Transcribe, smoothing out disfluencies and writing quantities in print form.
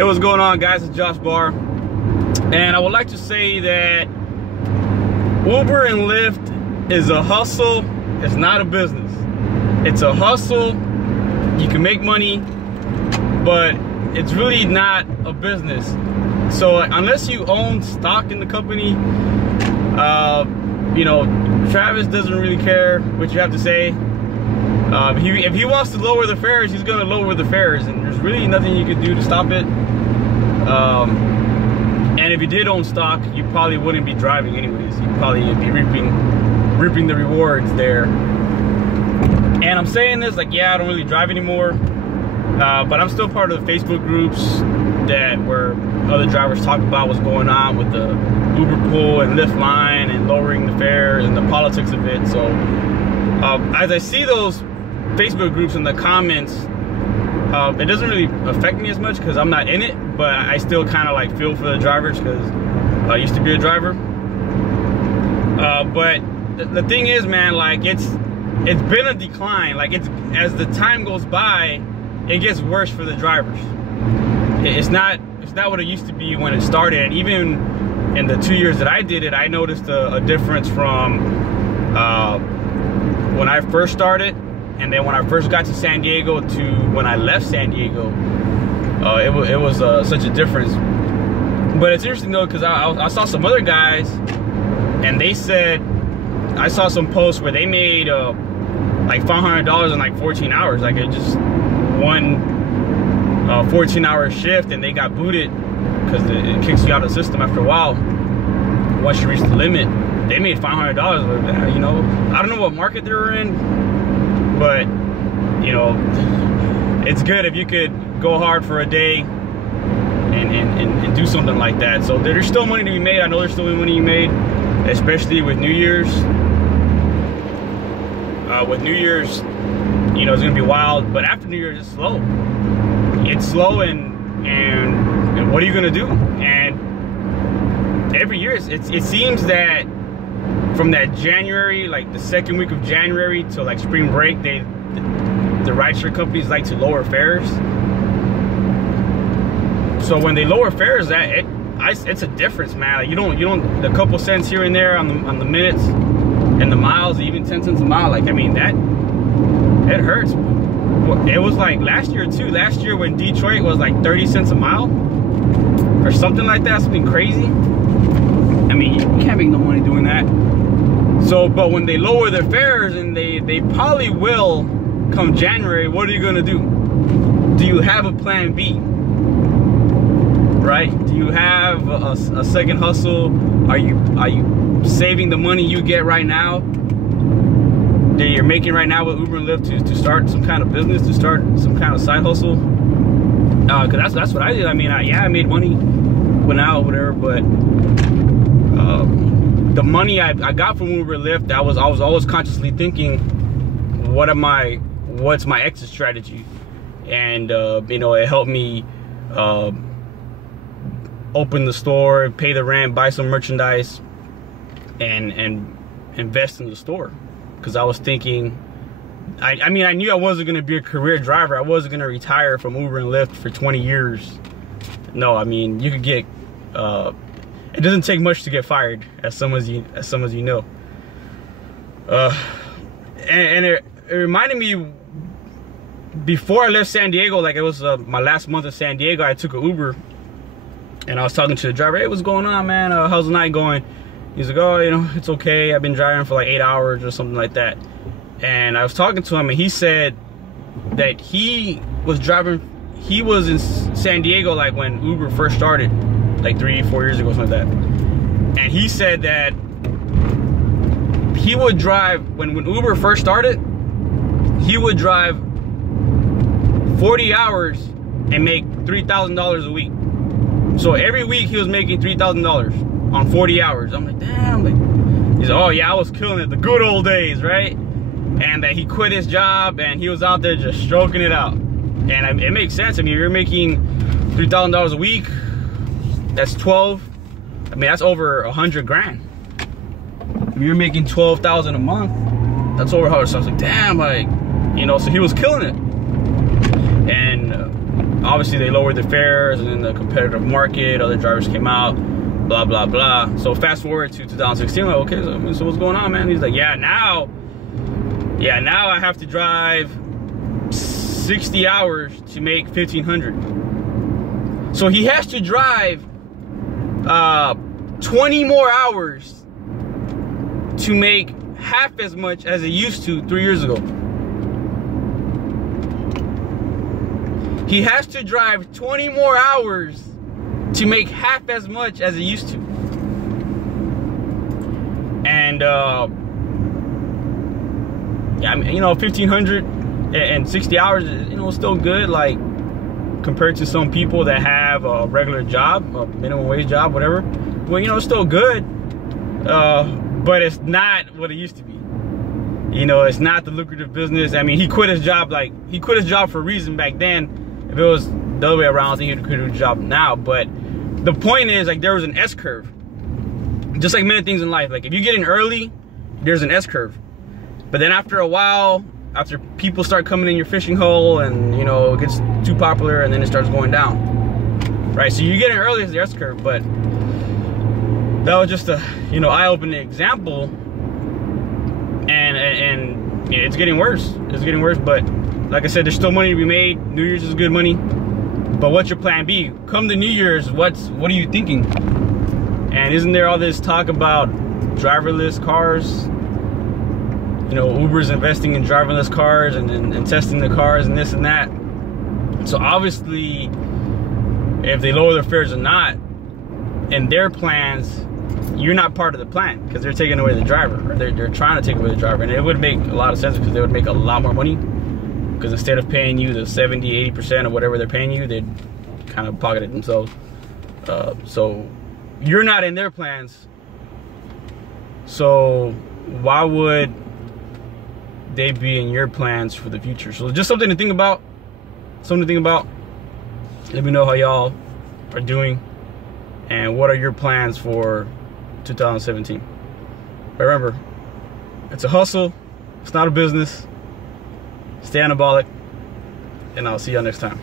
Hey, what's going on, guys? It's Josh Barr, and I would like to say that Uber and Lyft is a hustle. It's not a business. It's a hustle. You can make money, but it's really not a business. So unless you own stock in the company, you know, Travis doesn't really care what you have to say. If he wants to lower the fares, he's gonna lower the fares, and there's really nothing you can do to stop it. And if you did own stock, you probably wouldn't be driving anyways. You'd probably be reaping the rewards there. And I'm saying this like, yeah, I don't really drive anymore, but I'm still part of the Facebook groups where other drivers talk about what's going on with the Uber pool and Lyft line and lowering the fares and the politics of it. So as I see those Facebook groups and the comments, it doesn't really affect me as much because I'm not in it, but I still kind of like feel for the drivers because I used to be a driver. But the thing is, man, like it's been a decline. Like as the time goes by, it gets worse for the drivers. It's not what it used to be when it started. And even in the 2 years that I did it, I noticed a difference from when I first started, and then when I first got to San Diego to when I left San Diego. It was such a difference. But it's interesting though, because I saw some other guys, and they said, I saw some posts where they made like $500 in like 14 hours. Like it just one 14-hour shift, and they got booted because it kicks you out of the system after a while. Once you reach the limit, they made $500. You know, I don't know what market they were in, but you know, it's good if you could go hard for a day and do something like that. So there's still money to be made. I know there's still money to be made, especially with New Year's. With New Year's, you know, it's gonna be wild. But after New Year's, it's slow. It's slow, and what are you gonna do? And every year, it seems that from that January, like the second week of January to like spring break, the rideshare companies like to lower fares. So when they lower fares, it's a difference, man. Like you don't a couple cents here and there on the minutes and the miles, even 10 cents a mile. Like I mean it hurts. It was like last year too. Last year when Detroit was like 30 cents a mile or something like that, something crazy. I mean, you can't make no money doing that. So, but when they lower their fares, and they probably will come January, what are you gonna do? Do you have a plan B? Right? Do you have a second hustle? Are you saving the money you get right now that you're making right now with Uber and Lyft to start some kind of business, to start some kind of side hustle? Because that's what I did. I mean, I made money, went out, whatever, but the money I got from Uber and Lyft, I was always consciously thinking, what's my exit strategy? And you know, it helped me open the store, pay the rent, buy some merchandise, and invest in the store. Because I was thinking, I mean, I knew I wasn't going to be a career driver. I wasn't going to retire from Uber and Lyft for 20 years. No, I mean, you could get, it doesn't take much to get fired, as some as you know. And it reminded me, before I left San Diego, like it was my last month in San Diego, I took an Uber, and I was talking to the driver. Hey, what's going on, man? How's the night going? He's like, oh, you know, it's okay. I've been driving for like 8 hours or something like that. And I was talking to him, and he said that he was in San Diego like when Uber first started, like 3-4 years ago, something like that. And he said that he would drive, when Uber first started, he would drive 40 hours and make $3,000 a week. So every week he was making $3,000 on 40 hours. I'm like, damn. He's like, oh yeah, I was killing it, the good old days, right? And that he quit his job and he was out there just stroking it out. And it makes sense. I mean, you're making $3,000 a week, that's 12. I mean, that's over 100 grand. If you're making 12,000 a month, that's over 100. So I was like, damn, like, you know, so he was killing it. And obviously they lowered the fares, and in the competitive market, other drivers came out, blah, blah, blah. So fast forward to 2016, like, okay, so what's going on, man? He's like, yeah, now I have to drive 60 hours to make 1,500. So he has to drive 20 more hours to make half as much as he used to 3 years ago. He has to drive 20 more hours to make half as much as he used to. And yeah, I mean, you know, 1,500 and 60 hours is, you know, still good, like compared to some people that have a regular job, a minimum wage job, whatever. Well, you know, it's still good, but it's not what it used to be. You know, it's not the lucrative business. I mean, he quit his job for a reason back then. If it was the other way around, I think he'd quit his job now. But the point is, like, there was an S curve. Just like many things in life, like if you get in early, there's an S curve. But then after a while, after people start coming in your fishing hole, and you know, it gets too popular, and then it starts going down, right? So you get in early as the S curve. But that was just a, you know, eye-opening example, and it's getting worse. It's getting worse. But like I said, there's still money to be made. New Year's is good money. But what's your plan B? Come to New Year's, what are you thinking? And isn't there all this talk about driverless cars? You know, Uber's investing in driverless cars and testing the cars and this and that. So obviously, if they lower their fares or not, in their plans, you're not part of the plan, because they're taking away the driver, or they're trying to take away the driver. And it would make a lot of sense, because they would make a lot more money, because instead of paying you the 70-80% of whatever they're paying you, they'd kind of pocket it themselves. So you're not in their plans, so why would they be in your plans for the future? So just something to think about. Let me know how y'all are doing, and what are your plans for 2017. But remember, it's a hustle, it's not a business. Stay anabolic, and I'll see y'all next time.